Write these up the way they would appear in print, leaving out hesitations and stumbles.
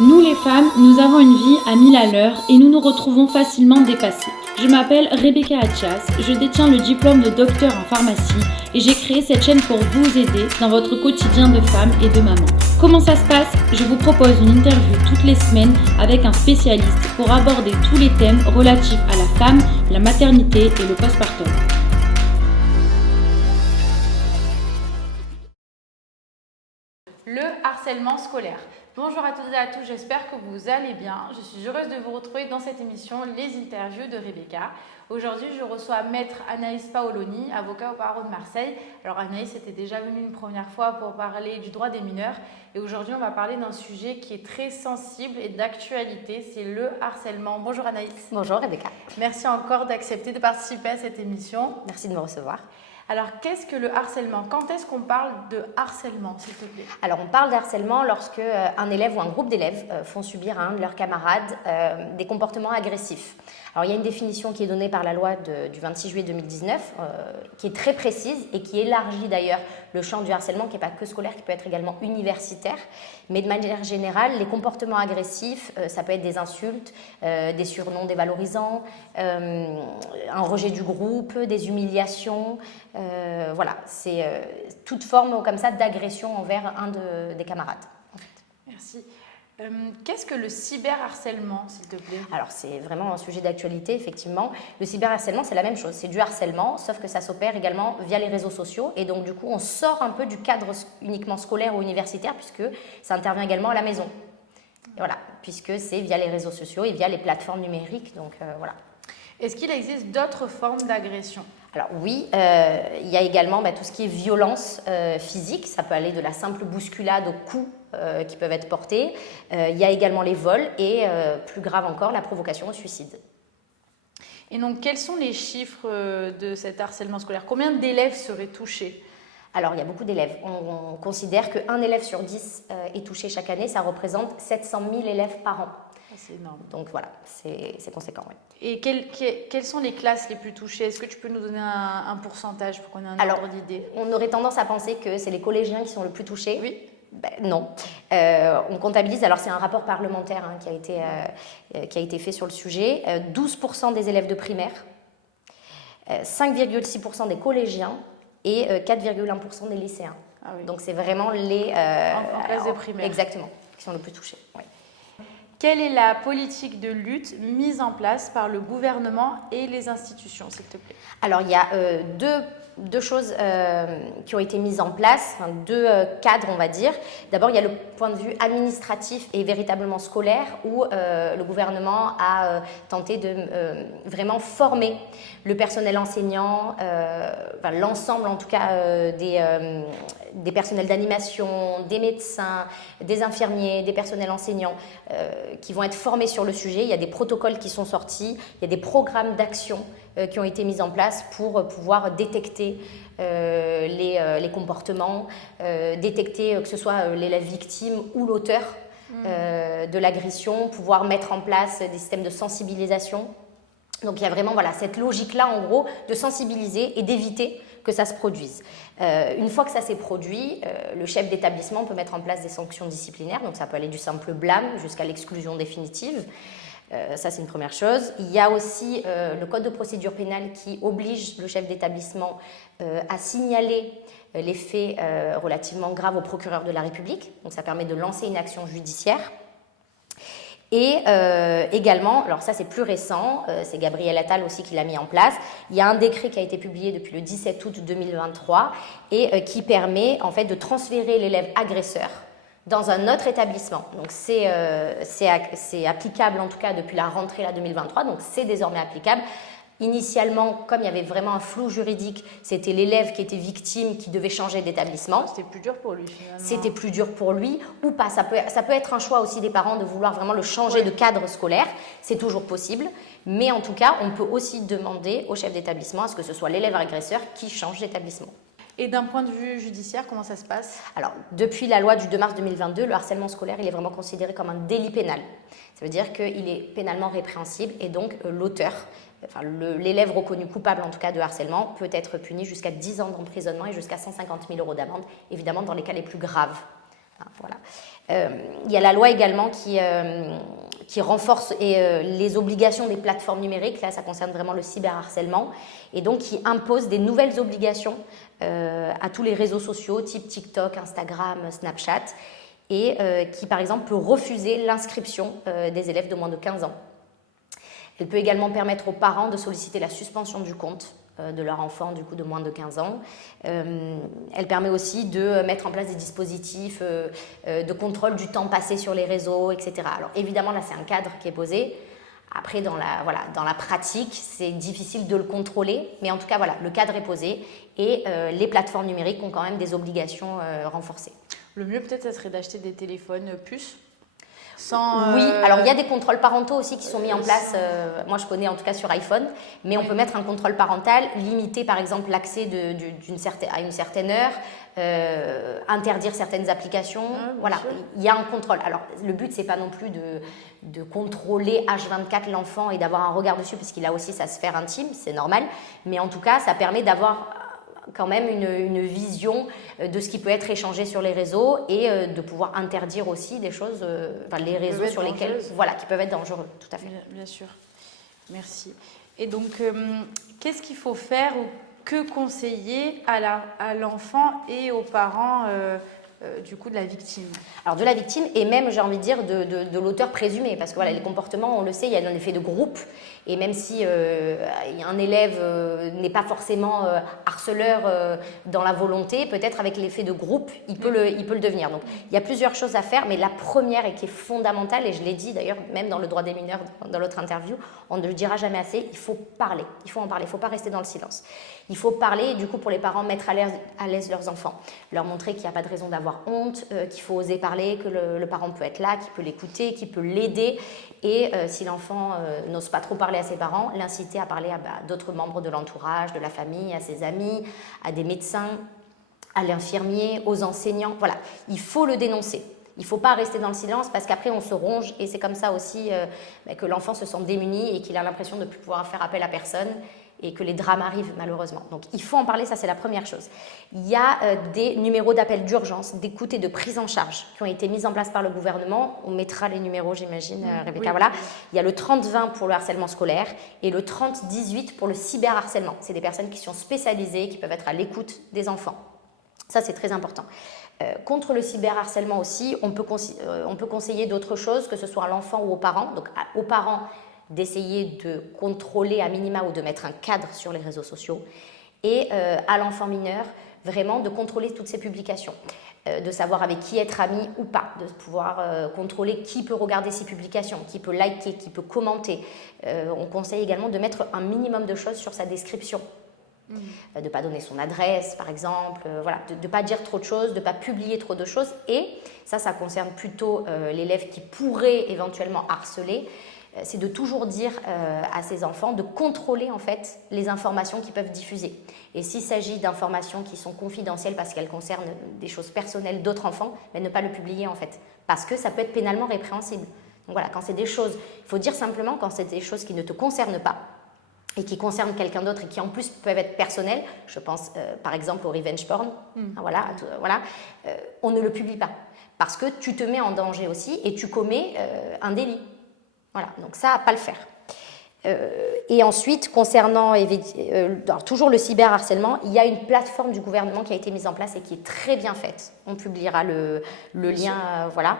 Nous les femmes, nous avons une vie à 1000 à l'heure et nous nous retrouvons facilement dépassées. Je m'appelle Rebecca Attias, je détiens le diplôme de docteur en pharmacie et j'ai créé cette chaîne pour vous aider dans votre quotidien de femme et de maman. Comment ça se passe? Je vous propose une interview toutes les semaines avec un spécialiste pour aborder tous les thèmes relatifs à la femme, la maternité et le postpartum. Le harcèlement scolaire. Bonjour à toutes et à tous, j'espère que vous allez bien. Je suis heureuse de vous retrouver dans cette émission Les interviews de Rebecca. Aujourd'hui, je reçois Maître Anaïs Paoloni, avocat au barreau de Marseille. Alors Anaïs était déjà venue une première fois pour parler du droit des mineurs et aujourd'hui, on va parler d'un sujet qui est très sensible et d'actualité, c'est le harcèlement. Bonjour Anaïs. Bonjour Rebecca. Merci encore d'accepter de participer à cette émission. Merci de me recevoir. Alors, qu'est-ce que le harcèlement? Quand est-ce qu'on parle de harcèlement, s'il te plaît? Alors, on parle de harcèlement lorsque un élève ou un groupe d'élèves font subir à un de leurs camarades des comportements agressifs. Alors, il y a une définition qui est donnée par la loi du 26 juillet 2019 qui est très précise et qui élargit d'ailleurs le champ du harcèlement, qui n'est pas que scolaire, qui peut être également universitaire. Mais de manière générale, les comportements agressifs, ça peut être des insultes, des surnoms dévalorisants, un rejet du groupe, des humiliations. Voilà, c'est toute forme comme ça d'agression envers un des camarades. En fait. Merci. Qu'est-ce que le cyberharcèlement, s'il te plaît? Alors, c'est vraiment un sujet d'actualité, effectivement. Le cyberharcèlement, c'est la même chose. C'est du harcèlement, sauf que ça s'opère également via les réseaux sociaux. Et donc, du coup, on sort un peu du cadre uniquement scolaire ou universitaire, puisque ça intervient également à la maison. Et voilà, puisque c'est via les réseaux sociaux et via les plateformes numériques. Donc, voilà. Est-ce qu'il existe d'autres formes d'agression? Alors oui, il y a également tout ce qui est violence physique. Ça peut aller de la simple bousculade aux coups qui peuvent être portés. Il y a également les vols et, plus grave encore, la provocation au suicide. Et donc, quels sont les chiffres de cet harcèlement scolaire? Combien d'élèves seraient touchés? Alors, il y a beaucoup d'élèves. On considère qu'un élève sur 10 est touché chaque année. Ça représente 700 000 élèves par an. C'est énorme. Donc voilà, c'est conséquent. Oui. Et quelles sont les classes les plus touchées? Est-ce que tu peux nous donner un pourcentage pour qu'on ait un ordre d'idée? On aurait tendance à penser que c'est les collégiens qui sont le plus touchés. Oui. Non. On comptabilise, alors c'est un rapport parlementaire qui a été fait sur le sujet, 12% des élèves de primaire, 5,6% des collégiens et 4,1% des lycéens. Ah oui. Donc c'est vraiment les… en classe de primaire. Exactement, qui sont le plus touchés. Oui. Quelle est la politique de lutte mise en place par le gouvernement et les institutions, s'il te plaît? Alors, il y a deux choses qui ont été mises en place, deux cadres, on va dire. D'abord, il y a le point de vue administratif et véritablement scolaire où le gouvernement a tenté de vraiment former le personnel enseignant, l'ensemble en tout cas des personnels d'animation, des médecins, des infirmiers, des personnels enseignants qui vont être formés sur le sujet. Il y a des protocoles qui sont sortis, il y a des programmes d'action qui ont été mis en place pour pouvoir détecter les comportements, détecter que ce soit l'élève victime ou l'auteur de l'agression, pouvoir mettre en place des systèmes de sensibilisation. Donc il y a vraiment cette logique-là en gros de sensibiliser et d'éviter que ça se produise. Une fois que ça s'est produit, le chef d'établissement peut mettre en place des sanctions disciplinaires, donc ça peut aller du simple blâme jusqu'à l'exclusion définitive. Ça, c'est une première chose. Il y a aussi le code de procédure pénale qui oblige le chef d'établissement à signaler les faits relativement graves au procureur de la République. Donc, ça permet de lancer une action judiciaire. Et également, alors ça c'est plus récent, c'est Gabriel Attal aussi qui l'a mis en place, il y a un décret qui a été publié depuis le 17 août 2023 et qui permet en fait de transférer l'élève agresseur dans un autre établissement. Donc c'est applicable en tout cas depuis la rentrée 2023, donc c'est désormais applicable. Initialement, comme il y avait vraiment un flou juridique, c'était l'élève qui était victime qui devait changer d'établissement. C'était plus dur pour lui finalement. C'était plus dur pour lui ou pas. Ça peut être un choix aussi des parents de vouloir vraiment le changer de cadre scolaire. C'est toujours possible. Mais en tout cas, on peut aussi demander au chef d'établissement à ce que ce soit l'élève agresseur qui change d'établissement. Et d'un point de vue judiciaire, comment ça se passe? Alors, depuis la loi du 2 mars 2022, le harcèlement scolaire, il est vraiment considéré comme un délit pénal. Ça veut dire qu'il est pénalement répréhensible et donc l'auteur, l'élève reconnu coupable en tout cas de harcèlement, peut être puni jusqu'à 10 ans d'emprisonnement et jusqu'à 150 000 € d'amende, évidemment dans les cas les plus graves. Voilà. Il y a la loi également qui renforce les obligations des plateformes numériques. Là, ça concerne vraiment le cyberharcèlement. Et donc, qui impose des nouvelles obligations à tous les réseaux sociaux, type TikTok, Instagram, Snapchat, et qui, par exemple, peut refuser l'inscription des élèves de moins de 15 ans. Elle peut également permettre aux parents de solliciter la suspension du compte de leur enfant du coup de moins de 15 ans. Elle permet aussi de mettre en place des dispositifs de contrôle du temps passé sur les réseaux, etc. Alors évidemment là c'est un cadre qui est posé. Après dans la pratique c'est difficile de le contrôler, mais en tout cas voilà, le cadre est posé et les plateformes numériques ont quand même des obligations renforcées. Le mieux peut-être ça serait d'acheter des téléphones puces. Oui, alors il y a des contrôles parentaux aussi qui sont mis en place, moi je connais en tout cas sur iPhone, mais on peut mettre un contrôle parental, limiter par exemple l'accès à une certaine heure, interdire certaines applications, voilà, il y a un contrôle. Alors le but c'est pas non plus de contrôler H24 l'enfant et d'avoir un regard dessus parce qu'il a aussi sa sphère intime, c'est normal, mais en tout cas ça permet d'avoir quand même une vision de ce qui peut être échangé sur les réseaux et de pouvoir interdire aussi des choses, les réseaux sur lesquels, qui peuvent être dangereux, tout à fait. Bien sûr, merci. Et donc, qu'est-ce qu'il faut faire ou que conseiller à l'enfant et aux parents du coup de la victime? Alors de la victime et même j'ai envie de dire de l'auteur présumé parce que voilà, les comportements on le sait, il y a un effet de groupe et même si un élève n'est pas forcément harceleur dans la volonté, peut-être avec l'effet de groupe il peut le devenir. Donc il y a plusieurs choses à faire, mais la première et qui est fondamentale, et je l'ai dit d'ailleurs même dans le droit des mineurs dans l'autre interview, on ne le dira jamais assez, il faut parler, il faut en parler, il ne faut pas rester dans le silence. Il faut parler et du coup pour les parents mettre à l'aise leurs enfants, leur montrer qu'il n'y a pas de raison d'avoir honte, qu'il faut oser parler, que le parent peut être là, qu'il peut l'écouter, qu'il peut l'aider et si l'enfant n'ose pas trop parler à ses parents, l'inciter à parler à d'autres membres de l'entourage, de la famille, à ses amis, à des médecins, à l'infirmier, aux enseignants. Voilà, il faut le dénoncer. Il ne faut pas rester dans le silence parce qu'après on se ronge et c'est comme ça aussi que l'enfant se sent démuni et qu'il a l'impression de ne plus pouvoir faire appel à personne et que les drames arrivent malheureusement. Donc il faut en parler, ça c'est la première chose. Il y a des numéros d'appel d'urgence, d'écoute et de prise en charge qui ont été mis en place par le gouvernement. On mettra les numéros j'imagine, Rebecca, oui. Voilà. Il y a le 30-20 pour le harcèlement scolaire et le 30-18 pour le cyberharcèlement. C'est des personnes qui sont spécialisées, qui peuvent être à l'écoute des enfants. Ça c'est très important. Contre le cyberharcèlement aussi, on peut conseiller d'autres choses, que ce soit à l'enfant ou aux parents. Donc aux parents, d'essayer de contrôler à minima ou de mettre un cadre sur les réseaux sociaux et à l'enfant mineur, vraiment de contrôler toutes ces publications, de savoir avec qui être ami ou pas, de pouvoir contrôler qui peut regarder ces publications, qui peut liker, qui peut commenter. On conseille également de mettre un minimum de choses sur sa description. De ne pas donner son adresse par exemple, voilà, de ne pas dire trop de choses, de ne pas publier trop de choses et ça concerne plutôt l'élève qui pourrait éventuellement harceler, c'est de toujours dire à ses enfants de contrôler en fait les informations qu'ils peuvent diffuser. Et s'il s'agit d'informations qui sont confidentielles parce qu'elles concernent des choses personnelles d'autres enfants, mais ne pas le publier en fait, parce que ça peut être pénalement répréhensible. Donc voilà, quand c'est des choses, il faut dire simplement quand c'est des choses qui ne te concernent pas et qui concernent quelqu'un d'autre et qui en plus peuvent être personnelles, je pense par exemple au revenge porn, on ne le publie pas parce que tu te mets en danger aussi et tu commets un délit. Voilà, donc ça, à pas le faire. Et ensuite, concernant toujours le cyberharcèlement, il y a une plateforme du gouvernement qui a été mise en place et qui est très bien faite. On publiera le lien, voilà,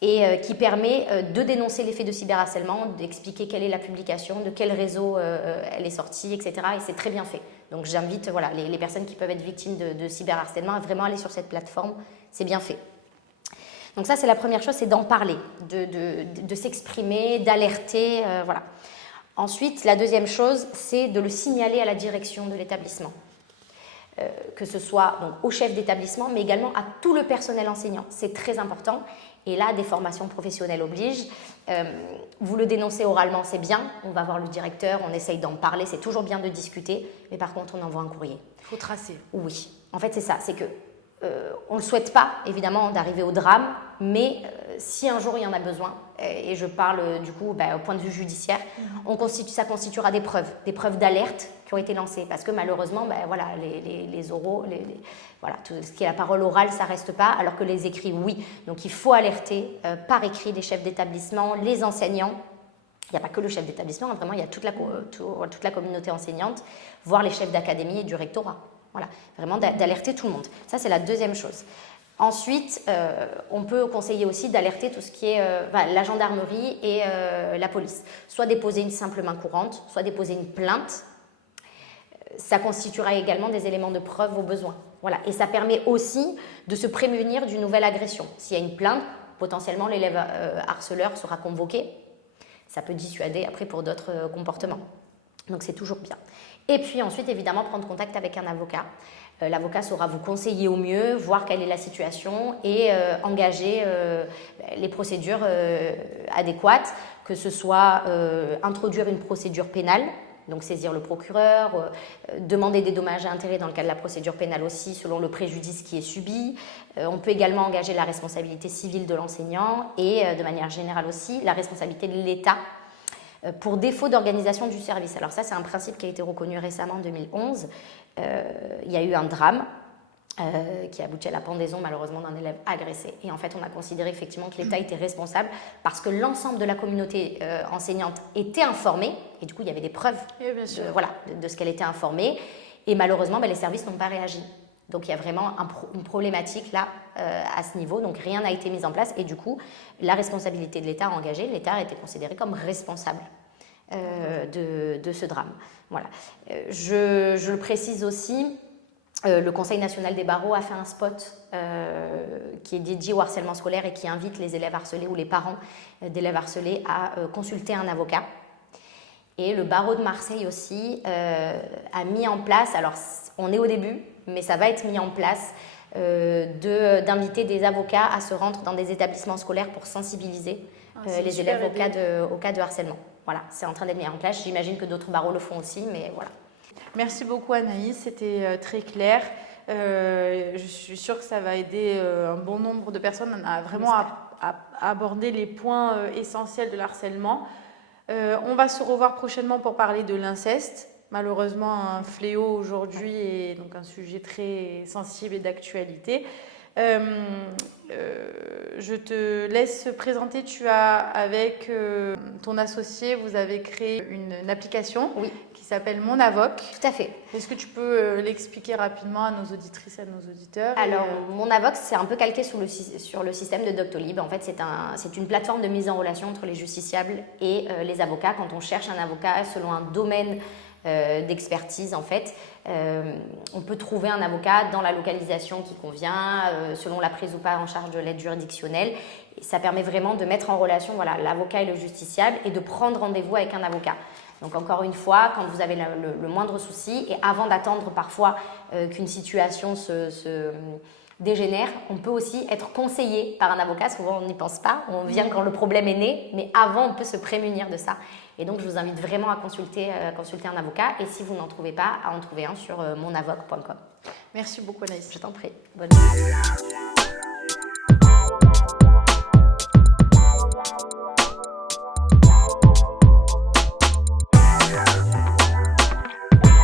et qui permet de dénoncer les faits de cyberharcèlement, d'expliquer quelle est la publication, de quel réseau elle est sortie, etc. Et c'est très bien fait. Donc j'invite les personnes qui peuvent être victimes de cyberharcèlement à vraiment aller sur cette plateforme, c'est bien fait. Donc ça, c'est la première chose, c'est d'en parler, de s'exprimer, d'alerter, voilà. Ensuite, la deuxième chose, c'est de le signaler à la direction de l'établissement, que ce soit donc, au chef d'établissement, mais également à tout le personnel enseignant. C'est très important. Et là, des formations professionnelles obligent. Vous le dénoncez oralement, c'est bien. On va voir le directeur, on essaye d'en parler. C'est toujours bien de discuter. Mais par contre, on envoie un courrier. Il faut tracer. Oui. En fait, c'est ça. C'est que on ne le souhaite pas, évidemment, d'arriver au drame, mais si un jour il y en a besoin, et je parle du coup au point de vue judiciaire, ça constituera des preuves d'alerte qui ont été lancées. Parce que malheureusement, voilà, les oraux, voilà, tout ce qui est la parole orale, ça ne reste pas, alors que les écrits, oui. Donc il faut alerter par écrit les chefs d'établissement, les enseignants. Il n'y a pas que le chef d'établissement, hein, vraiment, il y a toute la communauté enseignante, voire les chefs d'académie et du rectorat. Voilà, vraiment d'alerter tout le monde. Ça, c'est la deuxième chose. Ensuite, on peut conseiller aussi d'alerter tout ce qui est la gendarmerie et la police. Soit déposer une simple main courante, soit déposer une plainte. Ça constituera également des éléments de preuve au besoin. Voilà. Et ça permet aussi de se prémunir d'une nouvelle agression. S'il y a une plainte, potentiellement l'élève harceleur sera convoqué. Ça peut dissuader après pour d'autres comportements. Donc c'est toujours bien. Et puis ensuite, évidemment, prendre contact avec un avocat. L'avocat saura vous conseiller au mieux, voir quelle est la situation et engager les procédures adéquates, que ce soit introduire une procédure pénale, donc saisir le procureur, demander des dommages et intérêts dans le cas de la procédure pénale aussi, selon le préjudice qui est subi. On peut également engager la responsabilité civile de l'enseignant et, de manière générale aussi, la responsabilité de l'État pour défaut d'organisation du service. Alors ça, c'est un principe qui a été reconnu récemment en 2011. Il y a eu un drame qui a abouti à la pendaison malheureusement d'un élève agressé. Et en fait, on a considéré effectivement que l'État était responsable parce que l'ensemble de la communauté enseignante était informée et du coup, il y avait des preuves de ce qu'elle était informée. Et malheureusement, les services n'ont pas réagi. Donc, il y a vraiment une problématique là à ce niveau. Donc, rien n'a été mis en place. Et du coup, la responsabilité de l'État engagée, l'État a été considéré comme responsable de ce drame. Voilà. Je le précise aussi, le Conseil national des barreaux a fait un spot qui est dédié au harcèlement scolaire et qui invite les élèves harcelés ou les parents d'élèves harcelés à consulter un avocat. Et le barreau de Marseille aussi a mis en place, alors on est au début, mais ça va être mis en place, d'inviter des avocats à se rendre dans des établissements scolaires pour sensibiliser les élèves au cas de harcèlement. Voilà, c'est en train d'être mis en place. J'imagine que d'autres barreaux le font aussi, mais voilà. Merci beaucoup Anaïs, c'était très clair. Je suis sûre que ça va aider un bon nombre de personnes à vraiment à aborder les points essentiels de l'harcèlement. On va se revoir prochainement pour parler de l'inceste. Malheureusement, un fléau aujourd'hui et donc un sujet très sensible et d'actualité. Je te laisse présenter. Tu as, avec ton associé, vous avez créé une application qui s'appelle Mon Avoc. Tout à fait. Est-ce que tu peux l'expliquer rapidement à nos auditrices et à nos auditeurs? Alors, Mon Avoc, c'est un peu calqué sur le système de Doctolib. En fait, c'est une plateforme de mise en relation entre les justiciables et les avocats. Quand on cherche un avocat selon un domaine d'expertise, en fait, on peut trouver un avocat dans la localisation qui convient, selon la prise ou pas en charge de l'aide juridictionnelle. Et ça permet vraiment de mettre en relation l'avocat et le justiciable et de prendre rendez-vous avec un avocat. Donc encore une fois, quand vous avez le moindre souci et avant d'attendre parfois qu'une situation se dégénère, on peut aussi être conseillé par un avocat. Souvent, on n'y pense pas. On vient quand le problème est né, mais avant, on peut se prémunir de ça. Et donc, je vous invite vraiment à consulter un avocat. Et si vous n'en trouvez pas, à en trouver un sur monavoc.com. Merci beaucoup, Anaïs. Je t'en prie. Bonne journée.